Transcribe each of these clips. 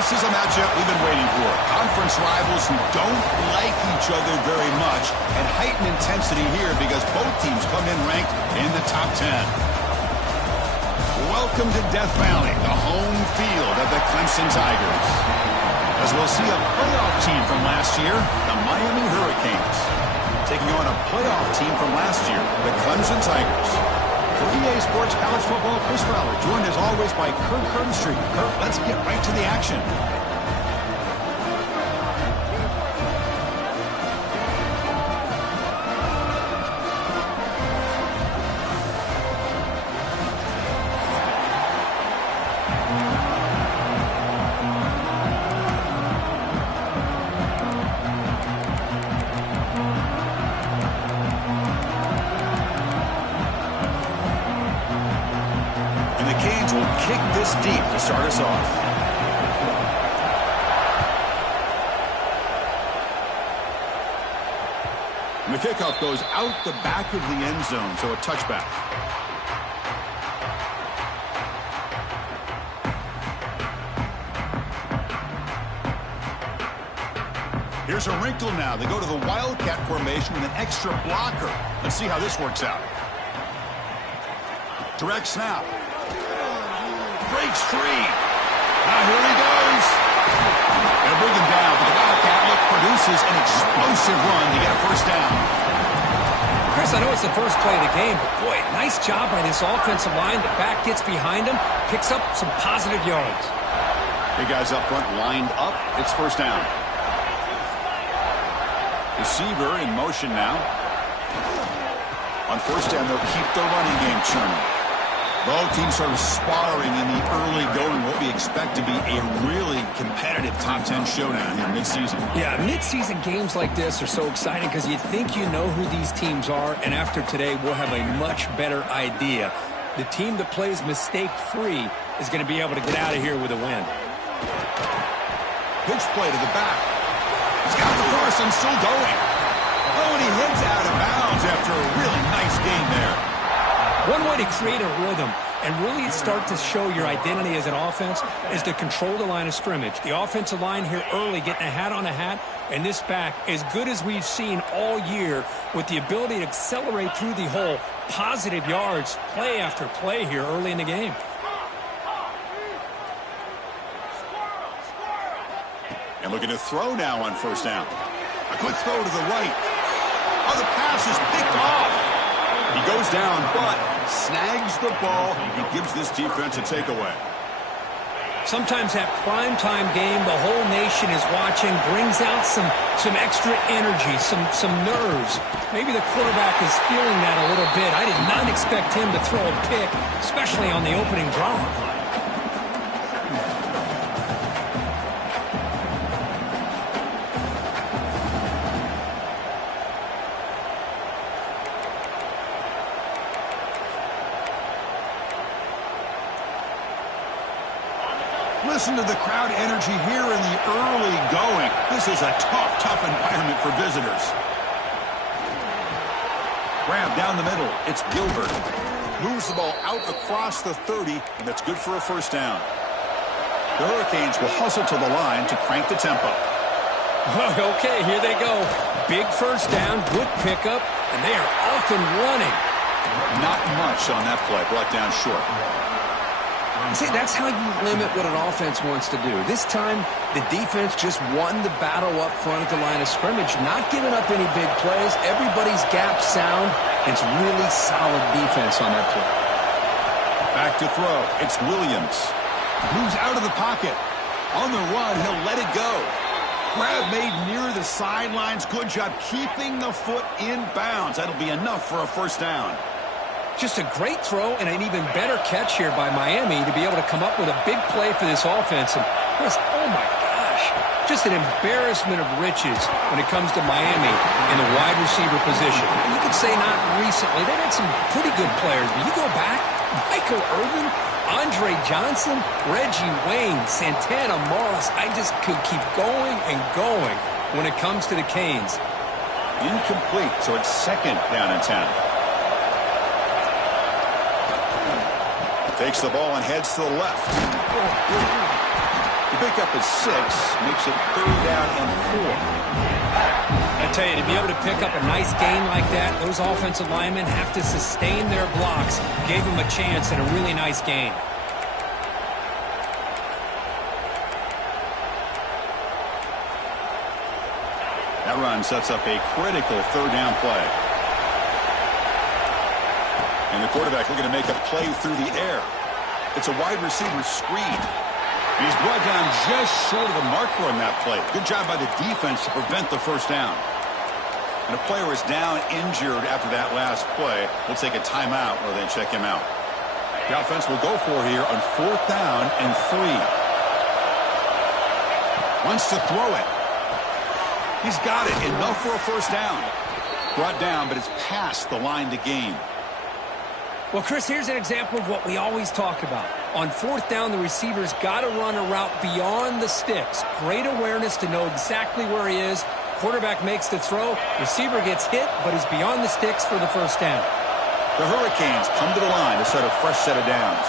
This is a matchup we've been waiting for. Conference rivals who don't like each other very much, and heightened intensity here because both teams come in ranked in the top 10. Welcome to Death Valley, the home field of the Clemson Tigers. As we'll see a playoff team from last year, the Miami Hurricanes, taking on a playoff team from last year, the Clemson Tigers. For EA Sports College Football, Chris Fowler, joined as always by Kirk Herbstreit. Kirk, let's get right to the action. Deep to start us off. And the kickoff goes out the back of the end zone, so a touchback. Here's a wrinkle now. They go to the Wildcat formation with an extra blocker. Let's see how this works out. Direct snap. Breaks free. Now here he goes. They'll bring him down, but the Wildcat look produces an explosive run to get a first down. Chris, I know it's the first play of the game, but boy, nice job by this offensive line. The back gets behind him, picks up some positive yards. Big guys up front lined up. It's first down. Receiver in motion now. On first down, they'll keep the running game churning. Both teams sort of sparring in the early going, what we expect to be a really competitive top 10 showdown here mid-season. Yeah, mid-season games like this are so exciting because you think you know who these teams are, and after today, we'll have a much better idea. The team that plays mistake-free is going to be able to get out of here with a win. Pitch play to the back. He's got the first and still going. Oh, and he heads out of bounds after a really nice game there. One way to create a rhythm and really start to show your identity as an offense is to control the line of scrimmage. The offensive line here early getting a hat on a hat, and this back as good as we've seen all year with the ability to accelerate through the hole. Positive yards, play after play here early in the game. And looking to throw now on first down. A quick throw to the right. Oh, the pass is picked off. He goes down, but snags the ball and gives this defense a takeaway. Sometimes that primetime game, the whole nation is watching, brings out some extra energy, some nerves. Maybe the quarterback is feeling that a little bit. I did not expect him to throw a pick, especially on the opening drive. Listen to the crowd energy here in the early going. This is a tough environment for visitors. Grab down the middle. It's Gilbert. Moves the ball out across the 30, and that's good for a first down. The Hurricanes will hustle to the line to crank the tempo. Okay, here they go. Big first down, good pickup, and they are off and running. Not much on that play, brought down short. See, that's how you limit what an offense wants to do. This time, the defense just won the battle up front at the line of scrimmage, not giving up any big plays. Everybody's gap sound. It's really solid defense on that play. Back to throw. It's Williams. Moves out of the pocket. On the run, he'll let it go. Grab made near the sidelines. Good job keeping the foot in bounds. That'll be enough for a first down. Just a great throw and an even better catch here by Miami to be able to come up with a big play for this offense. And Chris, oh my gosh, just an embarrassment of riches when it comes to Miami in the wide receiver position. And you could say not recently. They've had some pretty good players, but you go back, Michael Irvin, Andre Johnson, Reggie Wayne, Santana Moss. I just could keep going and going when it comes to the Canes. Incomplete, so it's second down and 10. Takes the ball and heads to the left. The pickup is 6, makes it 3rd down and 4. I tell you, to be able to pick up a nice gain like that, those offensive linemen have to sustain their blocks. Gave them a chance and a really nice gain. That run sets up a critical 3rd down play. And the quarterback looking to make a play through the air. It's a wide receiver screen. He's brought down just short of the marker on that play. Good job by the defense to prevent the 1st down. And a player is down injured after that last play. We'll take a timeout or then check him out. The offense will go for here on 4th down and 3. Wants to throw it. He's got it. Enough for a 1st down. Brought down, but it's past the line to gain. Well, Chris, here's an example of what we always talk about. On 4th down, the receiver's got to run a route beyond the sticks. Great awareness to know exactly where he is. Quarterback makes the throw. Receiver gets hit, but is beyond the sticks for the 1st down. The Hurricanes come to the line to set a fresh set of downs.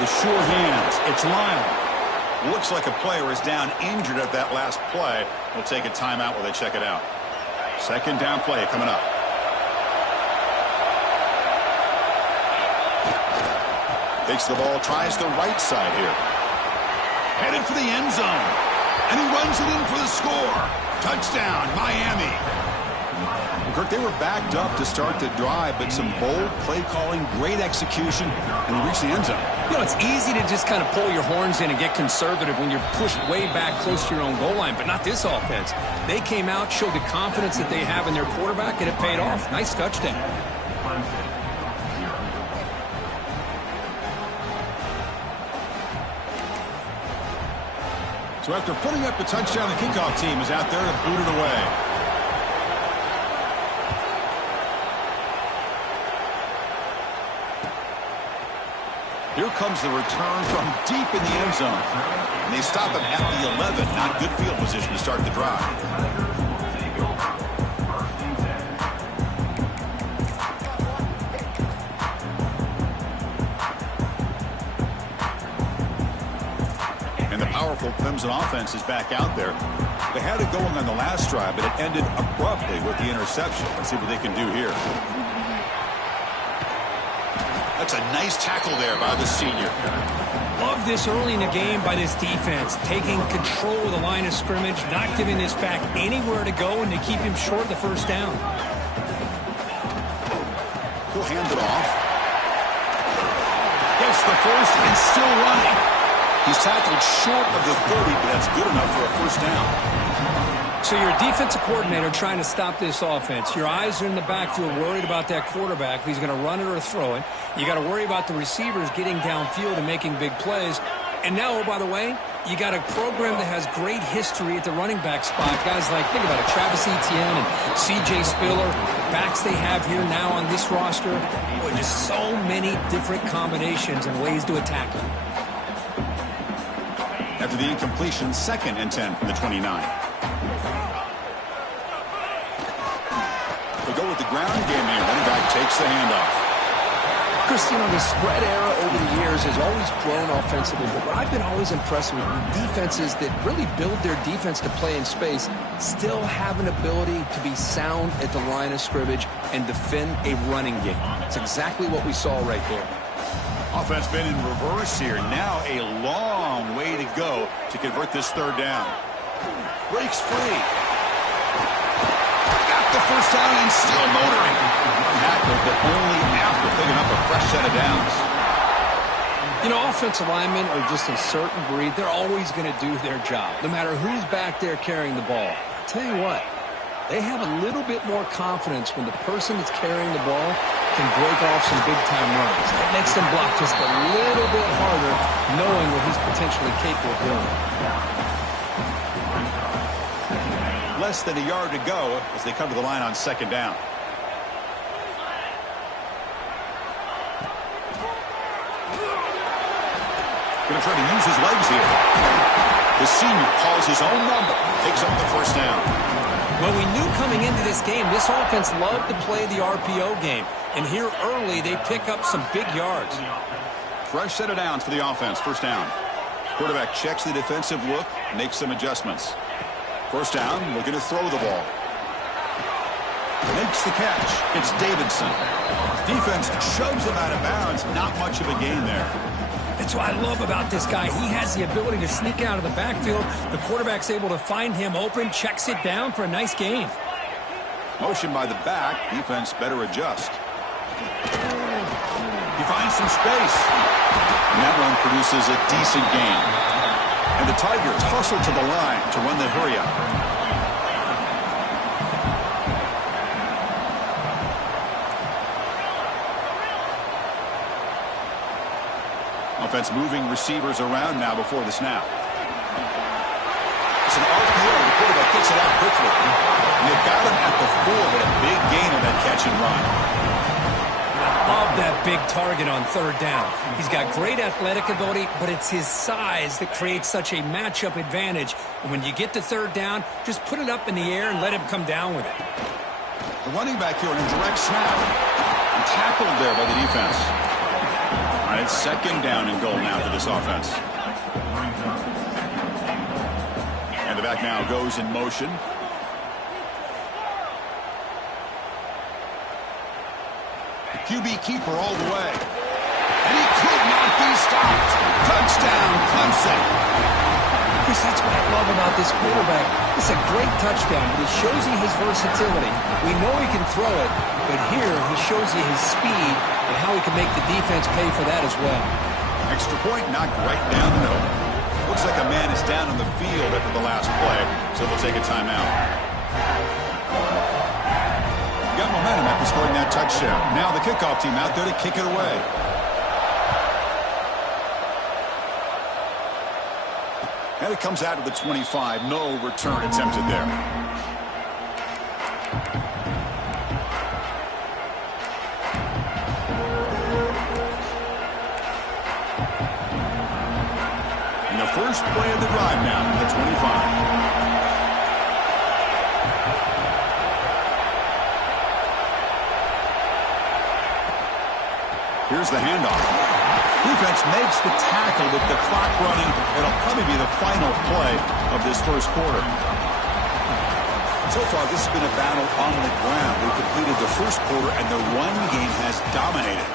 The sure hands. It's Lyle. Looks like a player is down injured at that last play. We'll take a timeout while they check it out. 2nd down play coming up. Takes the ball, tries the right side here. Headed for the end zone. And he runs it in for the score. Touchdown, Miami. Kirk, they were backed up to start the drive, but some bold play calling, great execution, and they reached the end zone. You know, it's easy to just kind of pull your horns in and get conservative when you're pushed way back close to your own goal line, but not this offense. They came out, showed the confidence that they have in their quarterback, and it paid off. Nice touchdown. So after putting up the touchdown, the kickoff team is out there to boot it away. Here comes the return from deep in the end zone. And they stop him at the 11. Not good field position to start the drive. Powerful Clemson offense is back out there. They had it going on the last drive, but it ended abruptly with the interception. Let's see what they can do here. That's a nice tackle there by the senior. Love this early in the game by this defense, taking control of the line of scrimmage, not giving this back anywhere to go, and to keep him short the 1st down. He'll hand it off. Gets the first and still running. He's tackled short of the 30, but that's good enough for a 1st down. So you're a defensive coordinator trying to stop this offense. Your eyes are in the backfield worried about that quarterback, if he's going to run it or throw it. You got to worry about the receivers getting downfield and making big plays. And now, oh, by the way, you got a program that has great history at the running back spot. Guys like, think about it, Travis Etienne and C.J. Spiller, backs they have here now on this roster. Boy, just so many different combinations and ways to attack them. After the incompletion, 2nd and 10 from the 29. They go with the ground game here. Running back takes the handoff. Chris, you know, the spread era over the years has always grown offensively, but what I've been always impressed with defenses that really build their defense to play in space still have an ability to be sound at the line of scrimmage and defend a running game. It's exactly what we saw right there. Offense been in reverse here. Now a long way to go to convert this 3rd down. Breaks free. Got the 1st down and still motoring. Tackled, but only after picking up a fresh set of downs. You know, offensive linemen are just a certain breed. They're always going to do their job, no matter who's back there carrying the ball. I'll tell you what, they have a little bit more confidence when the person that's carrying the ball can break off some big-time runs. That makes them block just a little bit harder, knowing what he's potentially capable of doing. Less than a yard to go as they come to the line on 2nd down. Going to try to use his legs here. The senior calls his own number, takes up the 1st down. Well, we knew coming into this game, this offense loved to play the RPO game. And here early, they pick up some big yards. fresh set of downs for the offense. First down. Quarterback checks the defensive look, makes some adjustments. First down, looking to throw the ball. Makes the catch. It's Davidson. Defense shoves him out of bounds. Not much of a gain there. That's what I love about this guy. He has the ability to sneak out of the backfield. The quarterback's able to find him open, checks it down for a nice gain. Motion by the back. Defense better adjust. He finds some space. And that run produces a decent gain. And the Tigers hustle to the line to run the hurry up. Offense moving receivers around now before the snap. It's an RPO. The quarterback gets it out quickly. And they've got him at the 4, but a big gain on that catch and run. Love that big target on third down. He's got great athletic ability, but it's his size that creates such a matchup advantage. And when you get to third down, just put it up in the air and let him come down with it. The running back here in a direct snap. And tackled there by the defense. All right, it's second down and goal now for this offense. And the back now goes in motion. QB keeper all the way. And he could not be stopped. Touchdown, Clemson. Chris, that's what I love about this quarterback. It's a great touchdown, but it shows you his versatility. We know he can throw it, but here he shows you his speed and how he can make the defense pay for that as well. Extra point knocked right down the middle. Looks like a man is down on the field after the last play, so they'll take a timeout. Got momentum after scoring that touchdown. Now the kickoff team out there to kick it away. And it comes out of the 25. No return attempted there. And the first play of the drive now from the 25. Here's the handoff. Defense makes the tackle with the clock running. It'll probably be the final play of this first quarter. So far, this has been a battle on the ground. We completed the first quarter, and the run game has dominated.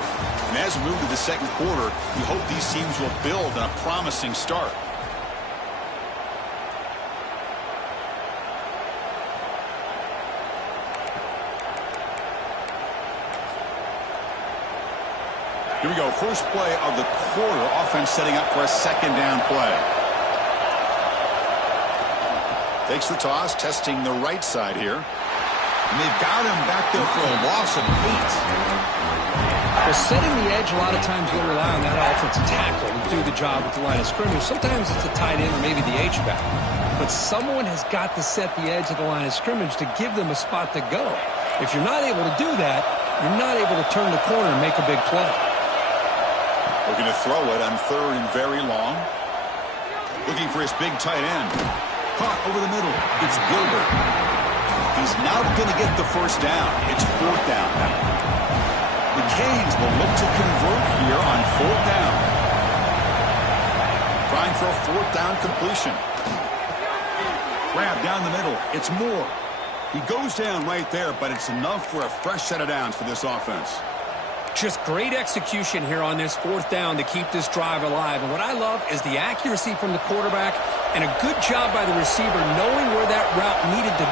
And as we move to the second quarter, we hope these teams will build on a promising start. Here we go. First play of the quarter. Offense setting up for a second down play. Takes the toss, testing the right side here. And they've got him back there for a loss of 8. Well, setting the edge, a lot of times you'll rely on that offensive tackle to do the job at the line of scrimmage. Sometimes it's a tight end or maybe the H-back. But someone has got to set the edge of the line of scrimmage to give them a spot to go. If you're not able to do that, you're not able to turn the corner and make a big play. Looking to throw it on third and very long. Looking for his big tight end. Caught over the middle. It's Gilbert. He's not going to get the first down. It's fourth down now. The Canes will look to convert here on fourth down. Trying for a fourth down completion. Grab down the middle. It's Moore. He goes down right there, but it's enough for a fresh set of downs for this offense. Just great execution here on this fourth down to keep this drive alive. And what I love is the accuracy from the quarterback and a good job by the receiver knowing where that route needed to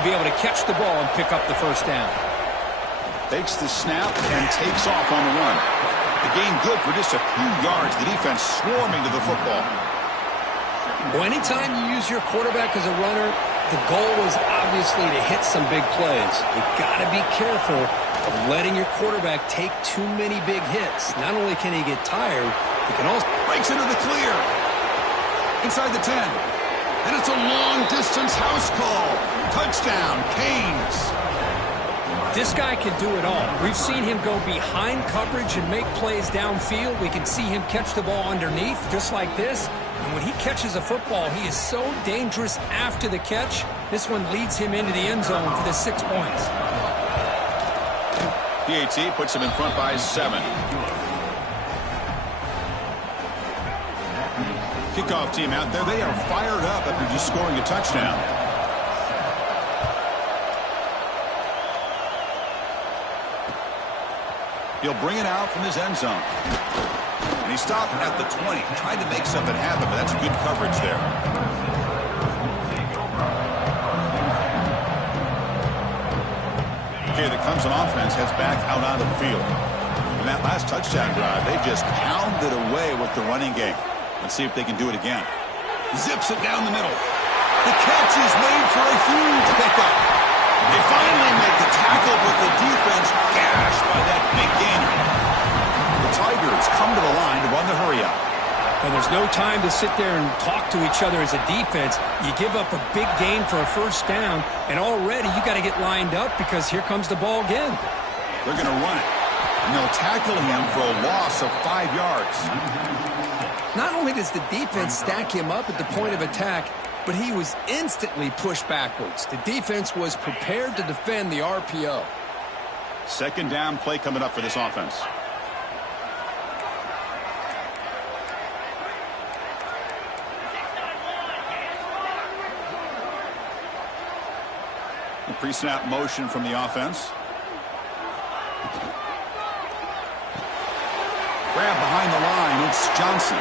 be able to catch the ball and pick up the first down. Takes the snap and takes off on the run. The gain good for just a few yards. The defense swarming to the football. Well, anytime you use your quarterback as a runner, the goal is obviously to hit some big plays. You've got to be careful of letting your quarterback take too many big hits. Not only can he get tired, he can also... Breaks into the clear. Inside the 10. And it's a long-distance house call. Touchdown, Canes. This guy can do it all. We've seen him go behind coverage and make plays downfield. We can see him catch the ball underneath, just like this. And when he catches a football, he is so dangerous after the catch. This one leads him into the end zone for the 6 points. PAT puts him in front by 7. Kickoff team out there, they are fired up after just scoring a touchdown. He'll bring it out from his end zone. And he stopped at the 20, trying to make something happen, but that's good coverage there. Okay, the Clemson offense heads back out on the field. In that last touchdown drive, they just pounded away with the running game. Let's see if they can do it again. Zips it down the middle. The catch is made for a huge pickup. They finally make the tackle, but the defense gashed by that big gainer. The Tigers come to the line to run the hurry-up. And there's no time to sit there and talk to each other as a defense. You give up a big gain for a first down, and already you got to get lined up because here comes the ball again. They're going to run it, and they'll tackle him for a loss of 5 yards. Not only does the defense stack him up at the point of attack, but he was instantly pushed backwards. The defense was prepared to defend the RPO. Second down play coming up for this offense. The pre-snap motion from the offense. Grab behind the line. It's Johnson.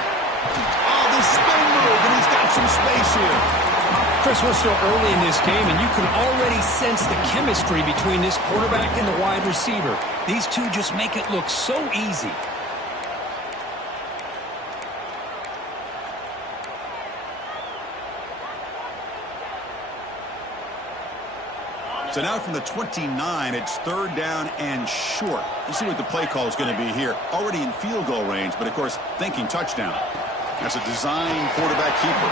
Oh, the spin move, and he's got some space here. Chris, we're still early in this game, and you can already sense the chemistry between this quarterback and the wide receiver. These two just make it look so easy. So now from the 29, it's third down and short. You see what the play call is going to be here. Already in field goal range, but of course, thinking touchdown. That's a design quarterback keeper.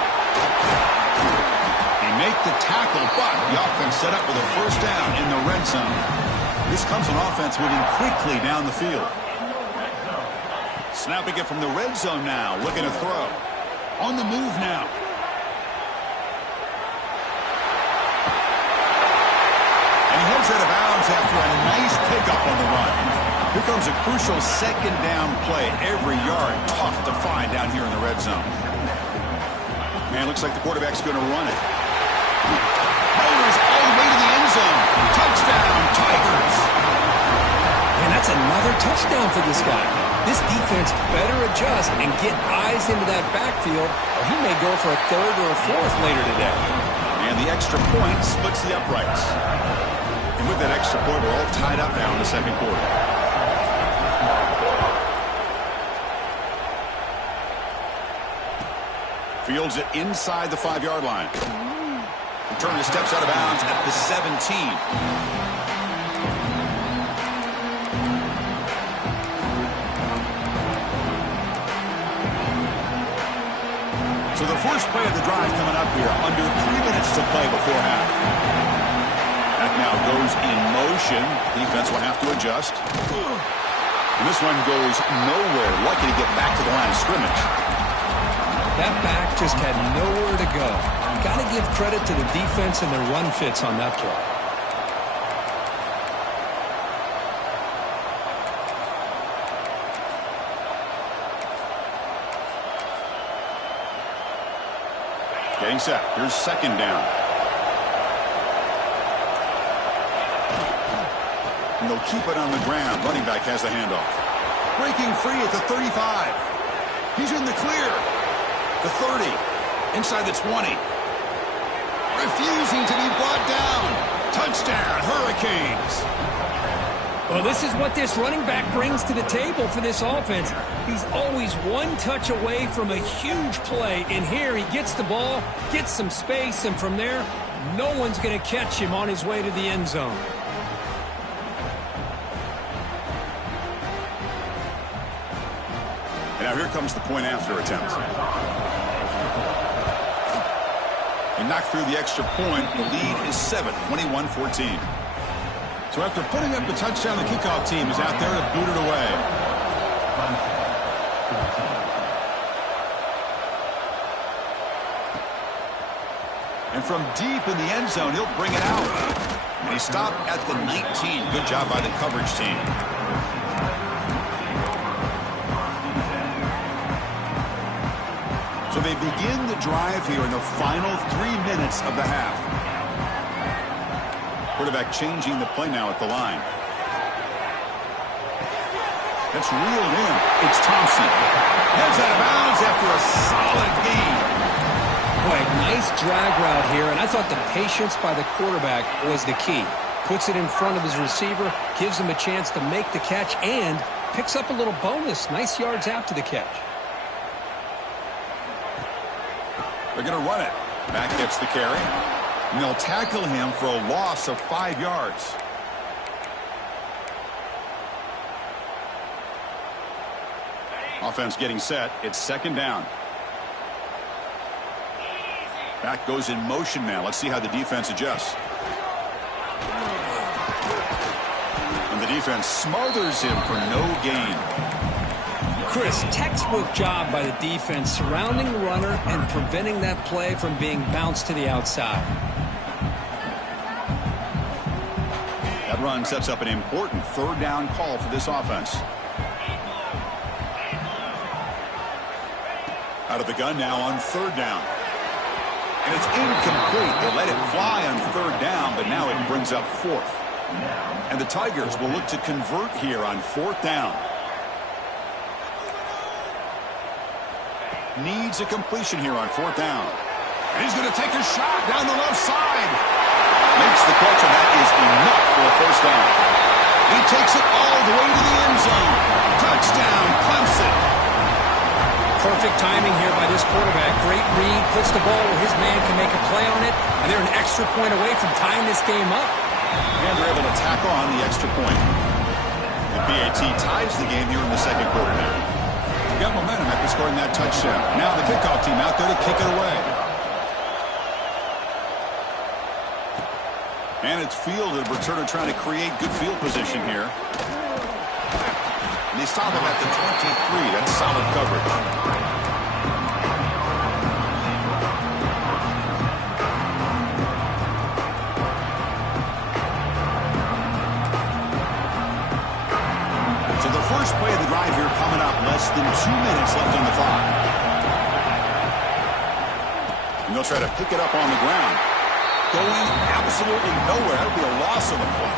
He make the tackle, but the offense set up with a first down in the red zone. This comes an offense moving quickly down the field. Snapping it from the red zone now, looking to throw. On the move now. And he heads out of bounds after a nice pickup on the run. Here comes a crucial second down play. Every yard tough to find down here in the red zone. Man, looks like the quarterback's going to run it. Motors all the way to the end zone. Touchdown, Tigers. And that's another touchdown for this guy. This defense better adjust and get eyes into that backfield, or he may go for a third or a fourth later today. And the extra point splits the uprights. And with that extra point, we're all tied up now in the second quarter. Fields it inside the 5-yard line. Returner steps out of bounds at the 17. So the first play of the drive coming up here, under 3 minutes to play before half. That now goes in motion. Defense will have to adjust. And this one goes nowhere. Lucky to get back to the line of scrimmage. That back just had nowhere to go. Got to give credit to the defense and their run fits on that play. Getting set. Here's second down. And they'll keep it on the ground. Running back has the handoff. Breaking free at the 35. He's in the clear. The 30. Inside the 20. Refusing to be brought down. Touchdown, Hurricanes. Well, this is what this running back brings to the table for this offense. He's always one touch away from a huge play. And here he gets the ball, gets some space, and from there, no one's going to catch him on his way to the end zone. And now here comes the point after attempt. He knocked through the extra point. The lead is 7, 21-14. So after putting up the touchdown, the kickoff team is out there to boot it away. And from deep in the end zone, he'll bring it out. And he stopped at the 19. Good job by the coverage team. So they begin the drive here in the final 3 minutes of the half. Quarterback changing the play now at the line. That's reeled in. It's Thompson. Heads out of bounds after a solid gain. Boy, nice drag route here, and I thought the patience by the quarterback was the key. Puts it in front of his receiver, gives him a chance to make the catch, and picks up a little bonus. Nice yards after the catch. They're going to run it. Back gets the carry. And they'll tackle him for a loss of 5 yards. Offense getting set. It's second down. Back goes in motion now. Let's see how the defense adjusts. And the defense smothers him for no gain. Chris, textbook job by the defense surrounding the runner and preventing that play from being bounced to the outside. That run sets up an important third down call for this offense. Out of the gun now on third down. And it's incomplete. They let it fly on third down, but now it brings up fourth. And the Tigers will look to convert here on fourth down. Needs a completion here on fourth down. And he's going to take a shot down the left side. Makes the catch, and that is enough for a first down. He takes it all the way to the end zone. Touchdown, Clemson. Perfect timing here by this quarterback. Great read, puts the ball where his man can make a play on it, and they're an extra point away from tying this game up. And they're able to tackle on the extra point. The BAT ties the game here in the second quarter now. Got momentum after scoring that touchdown. Now the kickoff team out there to kick it away. And it's fielded. Returner trying to create good field position here. And they stop him at the 23. That's solid coverage. First play of the drive here coming up. Less than 2 minutes left on the clock. And they'll try to pick it up on the ground. Going absolutely nowhere. That would be a loss of the play.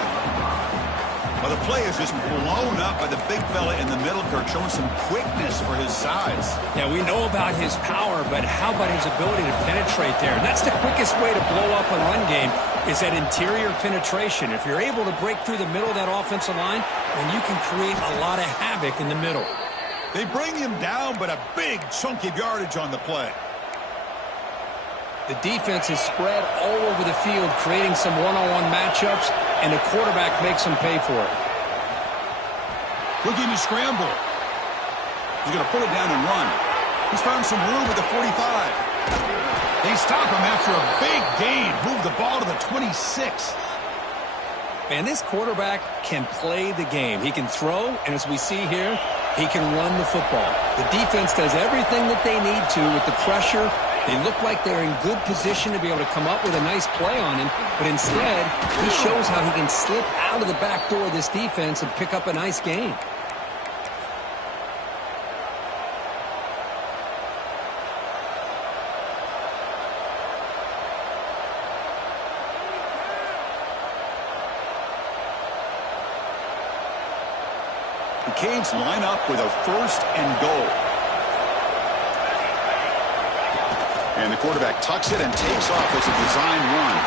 Well, the play is just blown up by the big fella in the middle, Kirk, showing some quickness for his size. Yeah, we know about his power, but how about his ability to penetrate there? And that's the quickest way to blow up a run game, is that interior penetration. If you're able to break through the middle of that offensive line, then you can create a lot of havoc in the middle. They bring him down, but a big chunk of yardage on the play. The defense is spread all over the field, creating some one-on-one matchups, and the quarterback makes them pay for it. Looking to scramble. He's going to put it down and run. He's found some room at the 45. They stop him after a big gain. Move the ball to the 26. Man, this quarterback can play the game. He can throw, and as we see here, he can run the football. The defense does everything that they need to with the pressure. They look like they're in good position to be able to come up with a nice play on him, but instead, he shows how he can slip out of the back door of this defense and pick up a nice gain. The Canes line up with a first and goal. And the quarterback tucks it and takes off as a design run.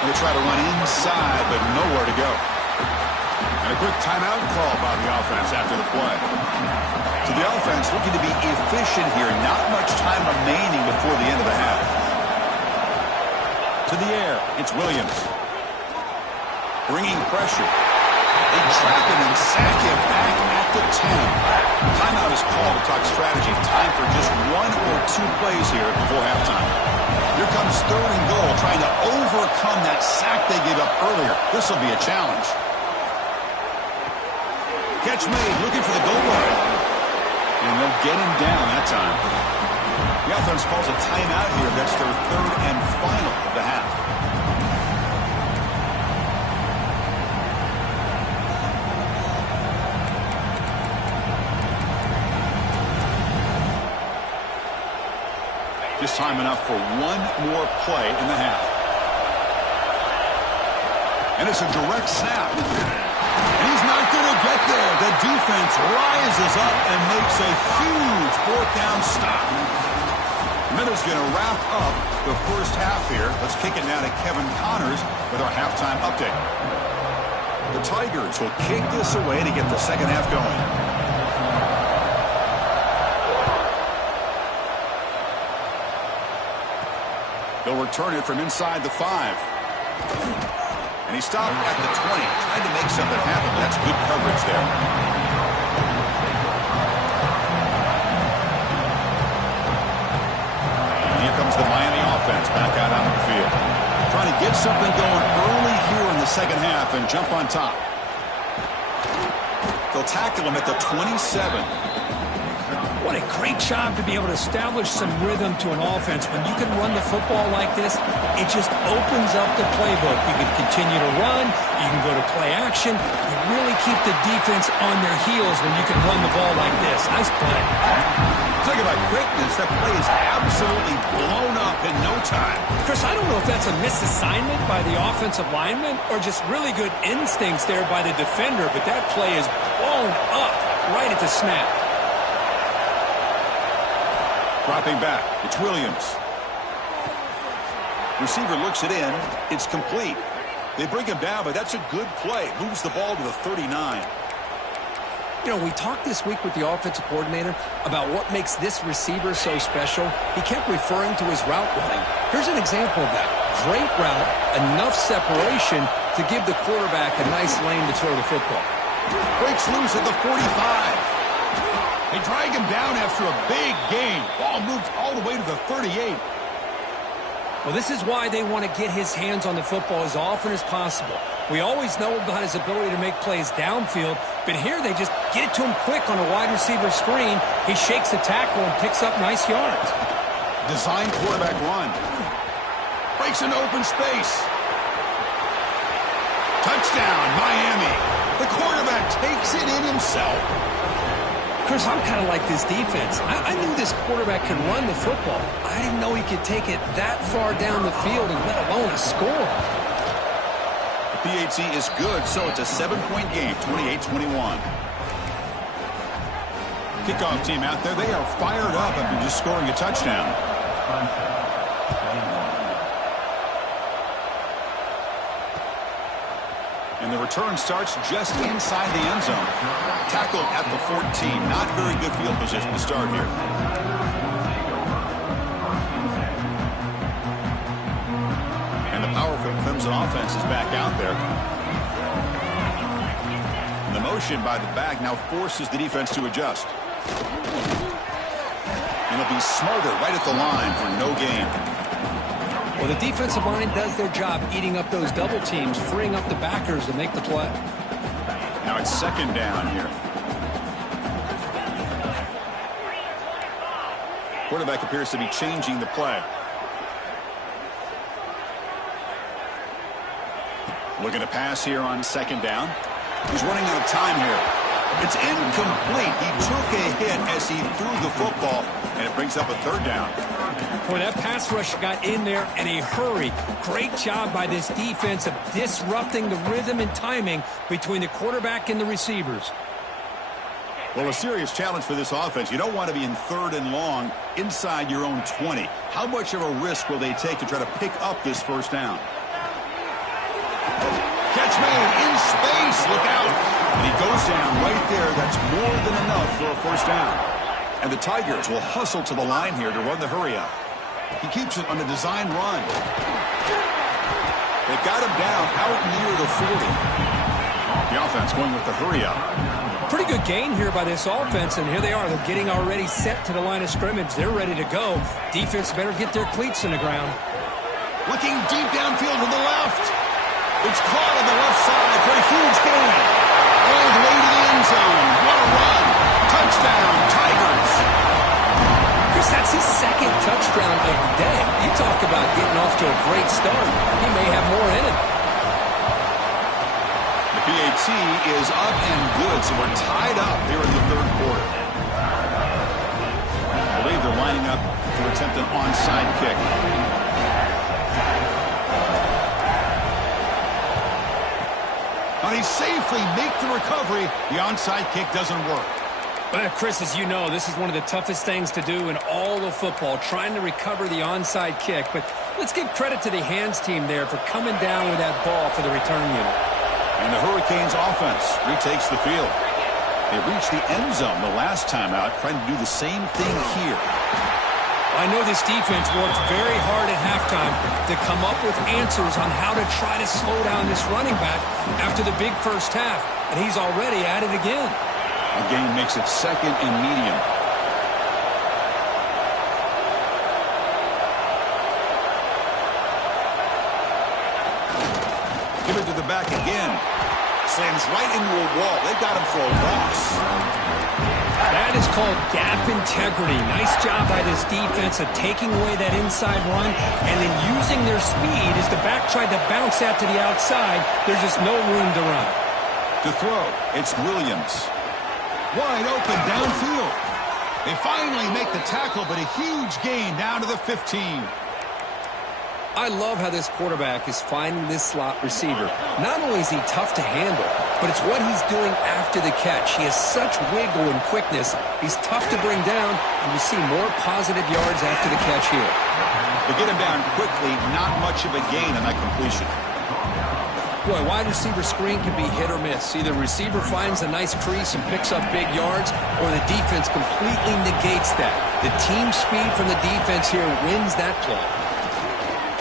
And they try to run inside, but nowhere to go. And a quick timeout call by the offense after the play. So the offense looking to be efficient here. Not much time remaining before the end of the half. To the air, it's Williams. Bringing pressure. They trap him and sack him back at the 10. Timeout is called to talk strategy. Time for just 1 or 2 plays here before halftime. Here comes third and goal, trying to overcome that sack they gave up earlier. This will be a challenge. Catch made, looking for the goal line. And they'll get him down that time. The offense calls a timeout here. That's their third and final of the half. Just time enough for one more play in the half. And it's a direct snap. And he's not going to get there. The defense rises up and makes a huge fourth down stop. Miller's going to wrap up the first half here. Let's kick it now to Kevin Connors with our halftime update. The Tigers will kick this away to get the second half going. They'll return it from inside the 5. And he stopped at the 20. Tried to make something happen. That's good coverage there. Here comes the Miami offense back out on the field. Trying to get something going early here in the second half and jump on top. They'll tackle him at the 27. What a great job to be able to establish some rhythm to an offense. When you can run the football like this, it just opens up the playbook. You can continue to run. You can go to play action. You really keep the defense on their heels when you can run the ball like this. Nice play. Talk about quickness. That play is absolutely blown up in no time. Chris, I don't know if that's a misassignment by the offensive lineman or just really good instincts there by the defender, but that play is blown up right at the snap. Dropping back, it's Williams. Receiver looks it in. It's complete. They bring him down, but that's a good play. Moves the ball to the 39. You know, we talked this week with the offensive coordinator about what makes this receiver so special. He kept referring to his route running. Here's an example of that. Great route, enough separation to give the quarterback a nice lane to throw the football. Breaks loose at the 45. They drag him down after a big gain. Ball moves all the way to the 38. Well, this is why they want to get his hands on the football as often as possible. We always know about his ability to make plays downfield, but here they just get it to him quick on a wide receiver screen. He shakes the tackle and picks up nice yards. Design quarterback run. Breaks into open space. Touchdown, Miami. The quarterback takes it in himself. Chris, I'm kind of like this defense. I knew this quarterback could run the football. I didn't know he could take it that far down the field and let alone a score. The PAT is good, so it's a 7-point game, 28-21. Kickoff team out there, they are fired up after just scoring a touchdown. And the return starts just inside the end zone. Tackled at the 14. Not very good field position to start here. And the powerful Clemson offense is back out there. And the motion by the back now forces the defense to adjust. And it'll be Smarter right at the line for no gain. Well, the defensive line does their job eating up those double teams, freeing up the backers to make the play. Now it's second down here. Quarterback appears to be changing the play. Looking to pass here on second down. He's running out of time here. It's incomplete. He took a hit as he threw the football, and it brings up a third down. Boy, that pass rush got in there in a hurry. Great job by this defense of disrupting the rhythm and timing between the quarterback and the receivers. Well, a serious challenge for this offense. You don't want to be in third and long inside your own 20. How much of a risk will they take to try to pick up this first down? Catch made in space. Look out. And he goes down right there. That's more than enough for a first down. And the Tigers will hustle to the line here to run the hurry up. He keeps it on a design run. They've got him down out near the 40. The offense going with the hurry up. Pretty good gain here by this offense, and here they are. They're getting already set to the line of scrimmage. They're ready to go. Defense better get their cleats in the ground. Looking deep downfield to the left. It's caught on the left side for a huge gain. All the way to the end zone. What a run. Touchdown, Tigers. Chris, that's his second touchdown of the day. You talk about getting off to a great start. He may have more in it. The PAT is up and good, so we're tied up here in the third quarter. I believe they're lining up to attempt an onside kick. But he safely makes the recovery. The onside kick doesn't work. Well, Chris, as you know, this is one of the toughest things to do in all of football, trying to recover the onside kick. But let's give credit to the hands team there for coming down with that ball for the return unit. And the Hurricanes offense retakes the field. They reached the end zone the last time out, trying to do the same thing here. I know this defense worked very hard at halftime to come up with answers on how to try to slow down this running back after the big first half, and he's already at it again. The game makes it 2nd and medium. Give it to the back again. Slams right into a wall. They got him for a loss. That is called gap integrity. Nice job by this defense of taking away that inside run and then using their speed as the back tried to bounce that to the outside. There's just no room to run. To throw, it's Williams. Wide open downfield. They finally make the tackle, but a huge gain down to the 15. I love how this quarterback is finding this slot receiver. Not only is he tough to handle, but it's what he's doing after the catch. He has such wiggle and quickness. He's tough to bring down, and you see more positive yards after the catch here. They get him down quickly, not much of a gain on that completion. Boy, wide receiver screen can be hit or miss. Either receiver finds a nice crease and picks up big yards, or the defense completely negates that. The team speed from the defense here wins that play.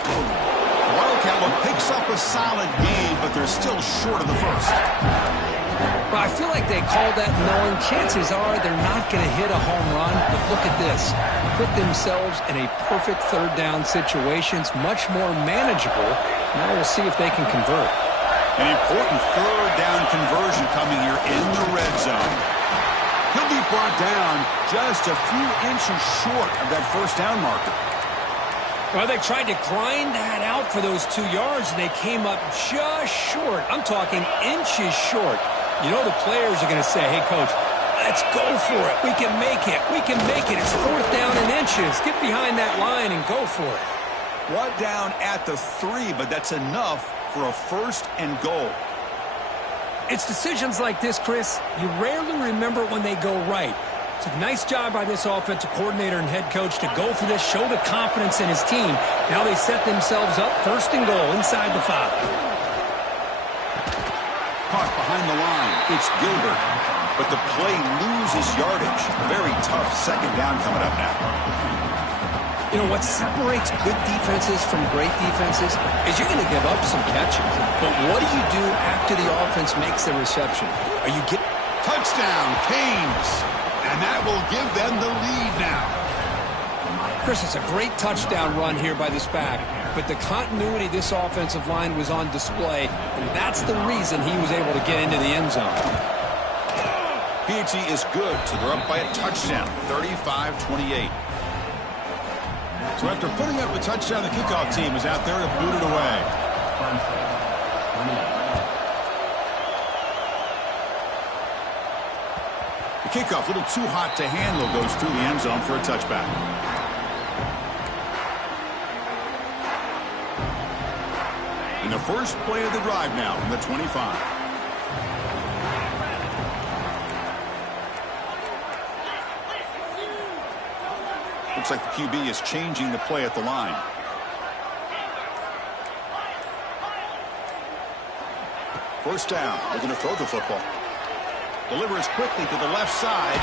Wildcat picks up a solid game, but they're still short of the first. Well, I feel like they called that knowing chances are they're not going to hit a home run, but look at this. Put themselves in a perfect third down situation. It's much more manageable. Now we'll see if they can convert. An important third down conversion coming here in the red zone. He'll be brought down just a few inches short of that first down marker. Well, they tried to grind that out for those 2 yards, and they came up just short. I'm talking inches short. You know the players are going to say, hey, Coach, let's go for it. We can make it. We can make it. It's 4th down and inches. Get behind that line and go for it. Brought down at the 3, but that's enough for a 1st and goal. It's decisions like this, Chris, you rarely remember when they go right. It's a nice job by this offensive coordinator and head coach to go for this, show the confidence in his team. Now they set themselves up 1st and goal inside the 5. Caught behind the line. It's Gilbert. But the play loses yardage. Very tough 2nd down coming up now. You know, what separates good defenses from great defenses is you're going to give up some catches. But what do you do after the offense makes the reception? Are you getting... Touchdown, Canes. And that will give them the lead now. Chris, it's a great touchdown run here by this back. But the continuity of this offensive line was on display. And that's the reason he was able to get into the end zone. PG is good, so they're up by a touchdown, 35-28. So after putting up a touchdown, the kickoff team is out there to boot it away. The kickoff, a little too hot to handle, goes through the end zone for a touchback. And the first play of the drive now from the 25. Looks like the QB is changing the play at the line. First down. They're going to throw the football. Delivers quickly to the left side.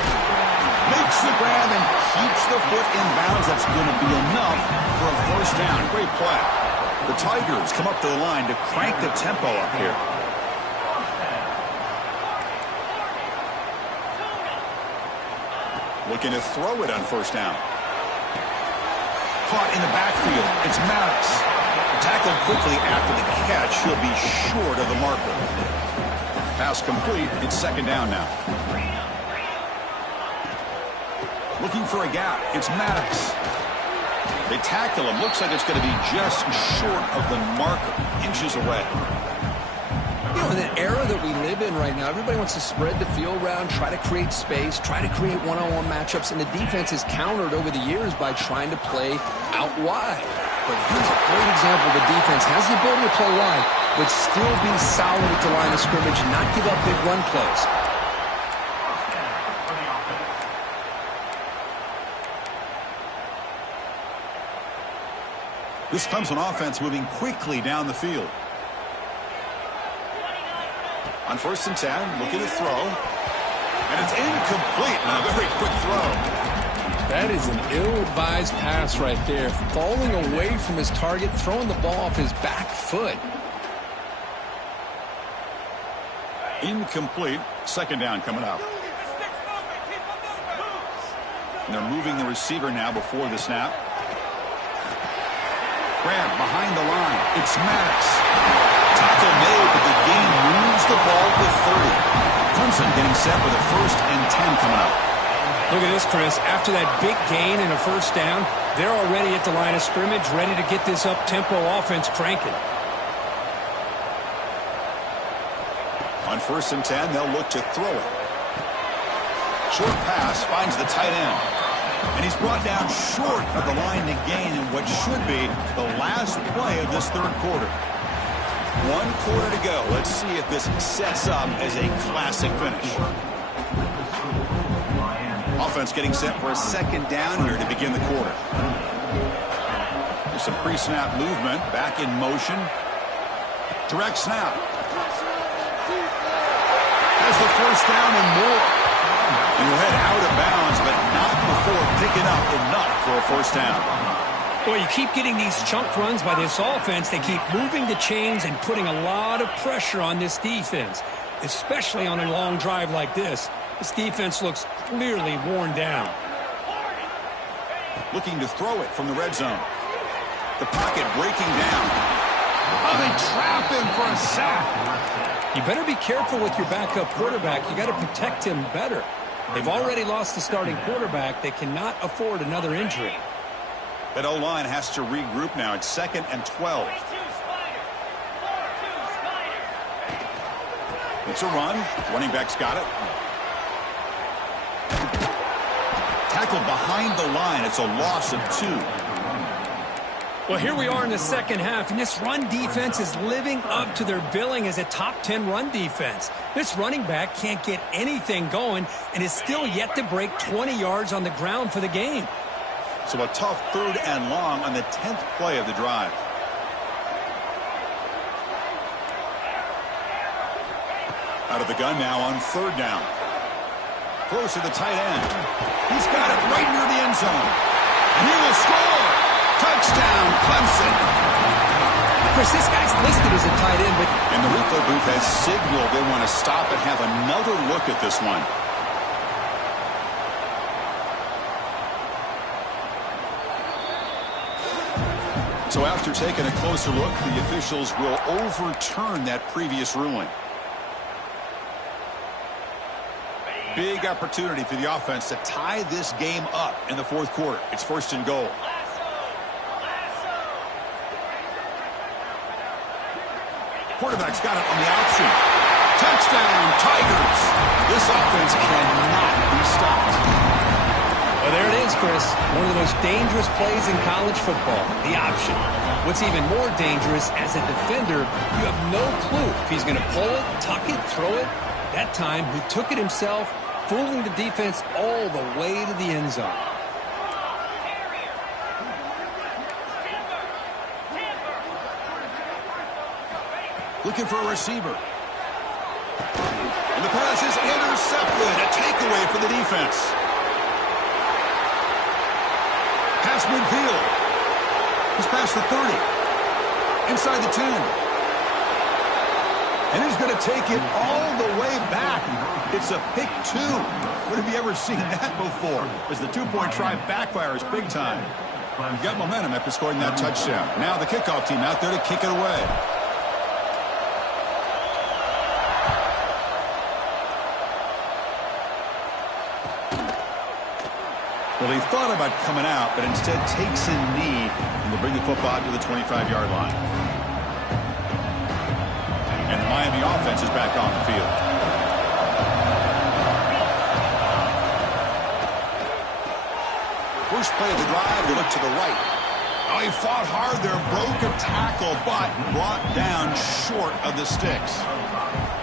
Makes the grab and keeps the foot in bounds. That's going to be enough for a first down. Great play. The Tigers come up to the line to crank the tempo up here. Looking to throw it on first down. Caught in the backfield. It's Maddox. Tackled quickly after the catch. He'll be short of the marker. Pass complete. It's 2nd down now. Looking for a gap. It's Maddox. They tackle him. Looks like it's going to be just short of the marker. Inches away. You know, in an era that we live in right now, everybody wants to spread the field around, try to create space, try to create one-on-one matchups, and the defense is countered over the years by trying to play out wide. But here's a great example. The defense has the ability to play wide, but still be solid at the line of scrimmage and not give up big run plays. This Clemson offense moving quickly down the field. On 1st and 10, looking to throw. And it's incomplete on a very quick throw. That is an ill-advised pass right there. Falling away from his target, throwing the ball off his back foot. Incomplete. 2nd down coming up. And they're moving the receiver now before the snap. Grab behind the line. It's Maddox. Tackle made, but the game moves the ball with 30. Clemson getting set with a 1st and 10 coming up. Look at this, Chris. After that big gain and a 1st down, they're already at the line of scrimmage, ready to get this up-tempo offense cranking. On 1st and 10, they'll look to throw it. Short pass finds the tight end. And he's brought down short of the line to gain in what should be the last play of this 3rd quarter. 1 quarter to go. Let's see if this sets up as a classic finish. Offense getting set for a 2nd down here to begin the quarter. There's some pre-snap movement. Back in motion. Direct snap. Has the 1st down and more. And he'll head out of bounds, but not before picking up enough for a 1st down. Boy, you keep getting these chunk runs by this offense. They keep moving the chains and putting a lot of pressure on this defense, especially on a long drive like this. This defense looks clearly worn down. Looking to throw it from the red zone. The pocket breaking down. Oh, they trap him for a sack. You better be careful with your backup quarterback. You got to protect him better. They've already lost the starting quarterback. They cannot afford another injury. That O-line has to regroup now. It's 2nd and 12. It's a run. Running back's got it. Tackled behind the line. It's a loss of 2. Well, here we are in the 2nd half, and this run defense is living up to their billing as a top 10 run defense. This running back can't get anything going and is still yet to break 20 yards on the ground for the game. So a tough 3rd and long on the 10th play of the drive. Out of the gun now on 3rd down. Close to the tight end. He's got it right near the end zone. And he will score. Touchdown, Clemson. Chris, this guy's listed as a tight end, but... And the replay booth has signaled they want to stop and have another look at this one. So after taking a closer look, the officials will overturn that previous ruling. Big opportunity for the offense to tie this game up in the 4th quarter. It's 1st and goal. Quarterback's got it on the option. Touchdown, Tigers. This offense cannot be stopped. Well, there it is, Chris. One of the most dangerous plays in college football, the option. What's even more dangerous, as a defender, you have no clue if he's going to pull it, tuck it, throw it. That time, he took it himself, fooling the defense all the way to the end zone. Looking for a receiver. And the pass is intercepted. A takeaway for the defense. Pass midfield. He's past the 30. Inside the 10. And he's going to take it all the way back. It's a pick 2. When have you ever seen that before? As the 2-point try backfires big time. You got momentum after scoring that touchdown. Now the kickoff team out there to kick it away. Well, he thought about coming out, but instead takes a knee and will bring the football to the 25-yard line. And the Miami offense offense is back on the field. First play of the drive, they look to the right. Oh, he fought hard there, broke a tackle, but brought down short of the sticks.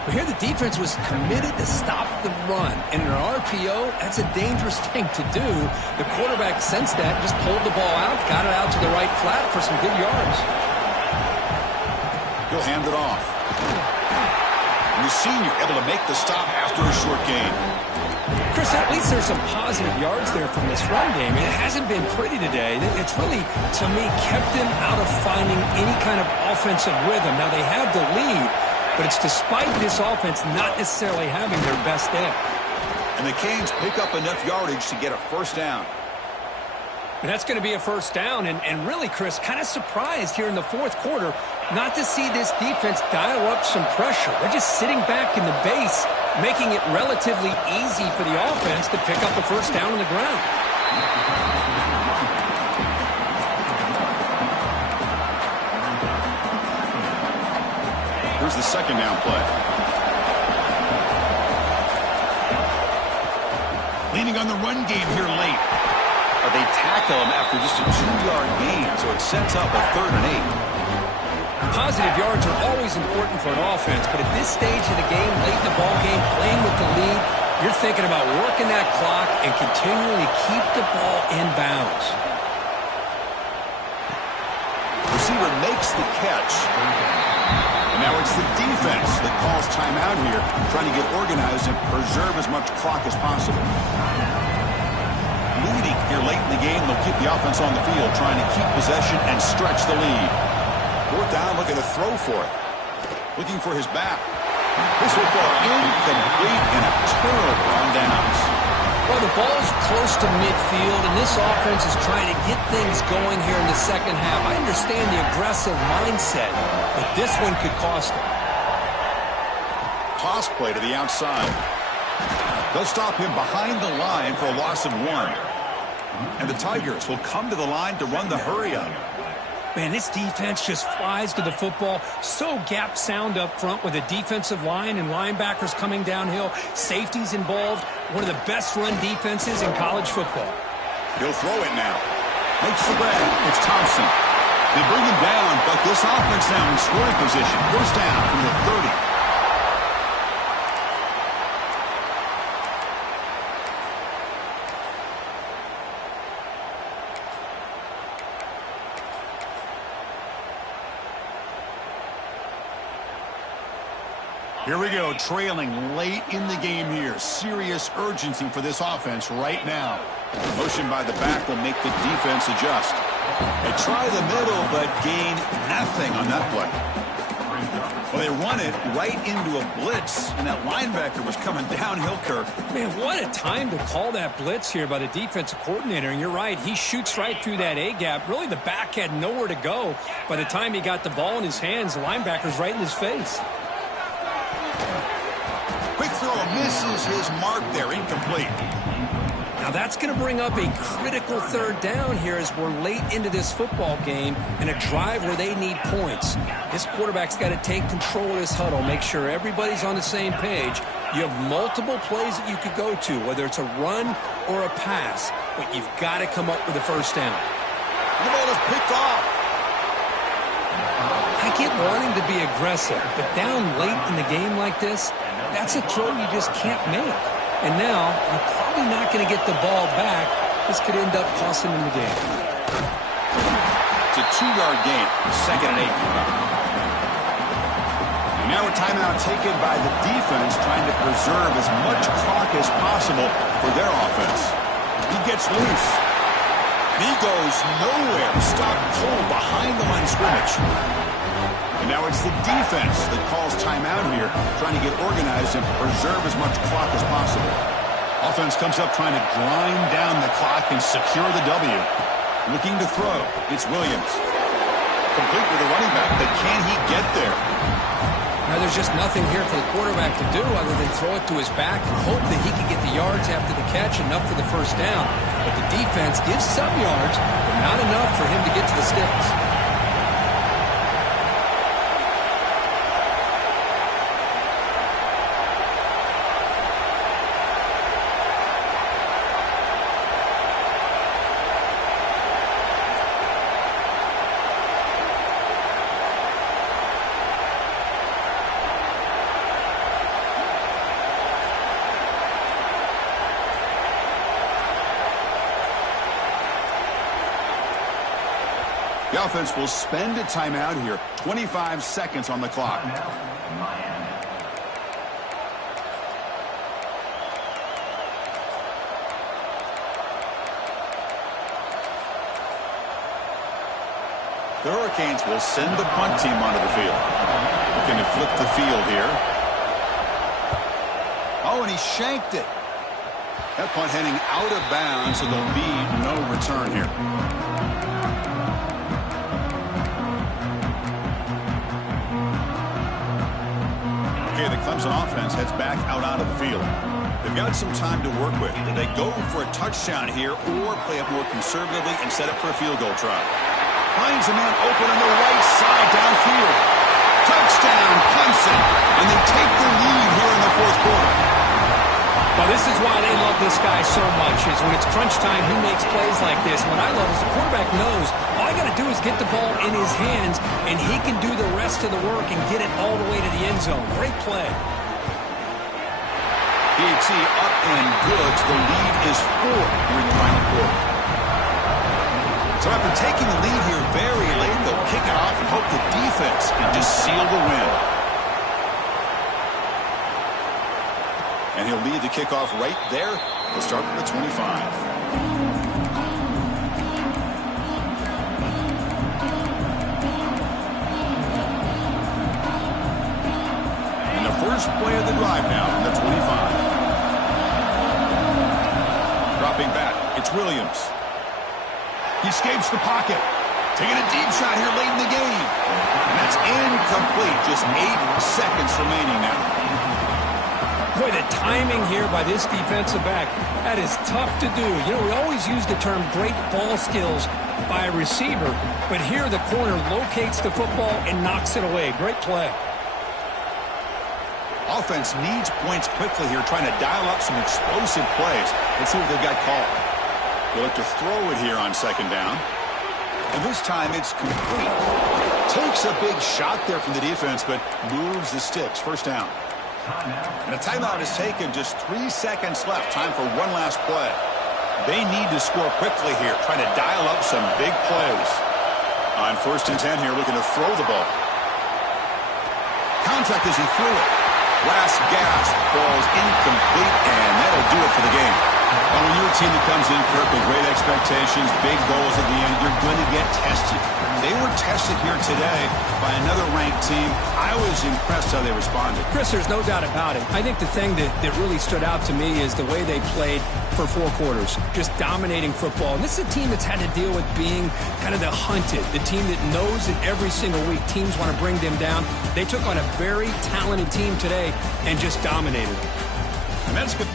But here the defense was committed to stop the run. And in an RPO, that's a dangerous thing to do. The quarterback sensed that, just pulled the ball out, got it out to the right flat for some good yards. He'll hand it off. And the senior able to make the stop after a short gain. Chris, at least there's some positive yards there from this run game. It hasn't been pretty today. It's really, to me, kept them out of finding any kind of offensive rhythm. Now, they have the lead, but it's despite this offense not necessarily having their best day. And the Canes pick up enough yardage to get a first down. And that's going to be a first down. And really, Chris, kind of surprised here in the fourth quarter not to see this defense dial up some pressure. They're just sitting back in the base, making it relatively easy for the offense to pick up a first down on the ground. Here's the second down play. Leaning on the run game here late. But they tackle him after just a 2-yard gain, so it sets up a 3rd and 8. Positive yards are always important for an offense, but at this stage of the game, late in the ball game, playing with the lead, you're thinking about working that clock and continuing to keep the ball in bounds. Receiver makes the catch. And now it's the defense that calls timeout here, trying to get organized and preserve as much clock as possible. Leading here late in the game, they'll keep the offense on the field, trying to keep possession and stretch the lead. 4th down, looking to throw for it. Looking for his back. This will go incomplete and a turnover on downs. Well, the ball's close to midfield, and this offense is trying to get things going here in the second half. I understand the aggressive mindset, but this one could cost them. Toss play to the outside. They'll stop him behind the line for a loss of 1. And the Tigers will come to the line to run the hurry-up. Man, this defense just flies to the football. So gap sound up front with a defensive line and linebackers coming downhill. Safeties involved. One of the best run defenses in college football. He'll throw it now. Makes the grab. It's Thompson. They bring him down, but this offense now in scoring position. First down from the 30. Here we go, trailing late in the game here. Serious urgency for this offense right now. Motion by the back will make the defense adjust. They try the middle, but gain nothing on that play. Well, they run it right into a blitz, and that linebacker was coming downhill, Kirk. Man, what a time to call that blitz here by the defensive coordinator. And you're right, he shoots right through that A-gap. Really, the back had nowhere to go. By the time he got the ball in his hands, the linebacker's right in his face. Quick throw misses his mark there, incomplete. Now that's going to bring up a critical 3rd down here as we're late into this football game and a drive where they need points. This quarterback's got to take control of this huddle, make sure everybody's on the same page. You have multiple plays that you could go to, whether it's a run or a pass, but you've got to come up with a first down. The ball is picked off. I get wanting to be aggressive, but down late in the game like this, that's a throw you just can't make. And now, you're probably not going to get the ball back. This could end up costing them the game. It's a 2-yard gain, 2nd and 8. And now a timeout taken by the defense, trying to preserve as much clock as possible for their offense. He gets loose. And he goes nowhere. Stopped cold behind the line of scrimmage. And now it's the defense that calls timeout here, trying to get organized and preserve as much clock as possible. Offense comes up trying to grind down the clock and secure the W. Looking to throw. It's Williams. Complete with the running back, but can he get there? Now there's just nothing here for the quarterback to do other than throw it to his back and hope that he can get the yards after the catch, enough for the first down. But the defense gives some yards, but not enough for him to get to the sticks. The offense will spend a timeout here. 25 seconds on the clock. The Hurricanes will send the punt team onto the field. Looking to flip the field here. Oh, and he shanked it. That punt heading out of bounds, so there'll be no return here. Okay, the Clemson offense heads back out onto the field. They've got some time to work with. Do they go for a touchdown here or play it more conservatively and set up for a field goal try? Finds a man open on the right side downfield. Touchdown, Clemson. And they take the lead here in the fourth quarter. Well, this is why they love this guy so much, is when it's crunch time, he makes plays like this. What I love is the quarterback knows all I got to do is get the ball in his hands, and he can do the rest of the work and get it all the way to the end zone. Great play. PAT up and good. The lead is 4 here in the final quarter. So after taking the lead here very late, they'll kick it off and hope the defense can just seal the win. And he'll lead the kickoff right there. He'll start from the 25. And the first play of the drive now from the 25. Dropping back, it's Williams. He escapes the pocket. Taking a deep shot here late in the game. And that's incomplete. Just 8 seconds remaining now. Boy, the timing here by this defensive back, that is tough to do. You know, we always use the term great ball skills by a receiver, but here the corner locates the football and knocks it away. Great play. Offense needs points quickly here, trying to dial up some explosive plays. Let's see what they've got called. They'll look to throw it here on second down. And this time it's complete. Takes a big shot there from the defense, but moves the sticks. First down. And a timeout is taken. Just 3 seconds left. Time for one last play. They need to score quickly here, trying to dial up some big plays. On 1st and 10 here, looking to throw the ball. Contact as he threw it. Last gasp, falls incomplete, and that'll do it for the game. And when you're a team that comes in, Kirk, with great expectations, big goals at the end, you're going to get tested. They were tested here today by another ranked team. I was impressed how they responded. Chris, there's no doubt about it. I think the thing that really stood out to me is the way they played for 4 quarters, just dominating football. And this is a team that's had to deal with being kind of the hunted, the team that knows that every single week teams want to bring them down. They took on a very talented team today and just dominated. And that's good.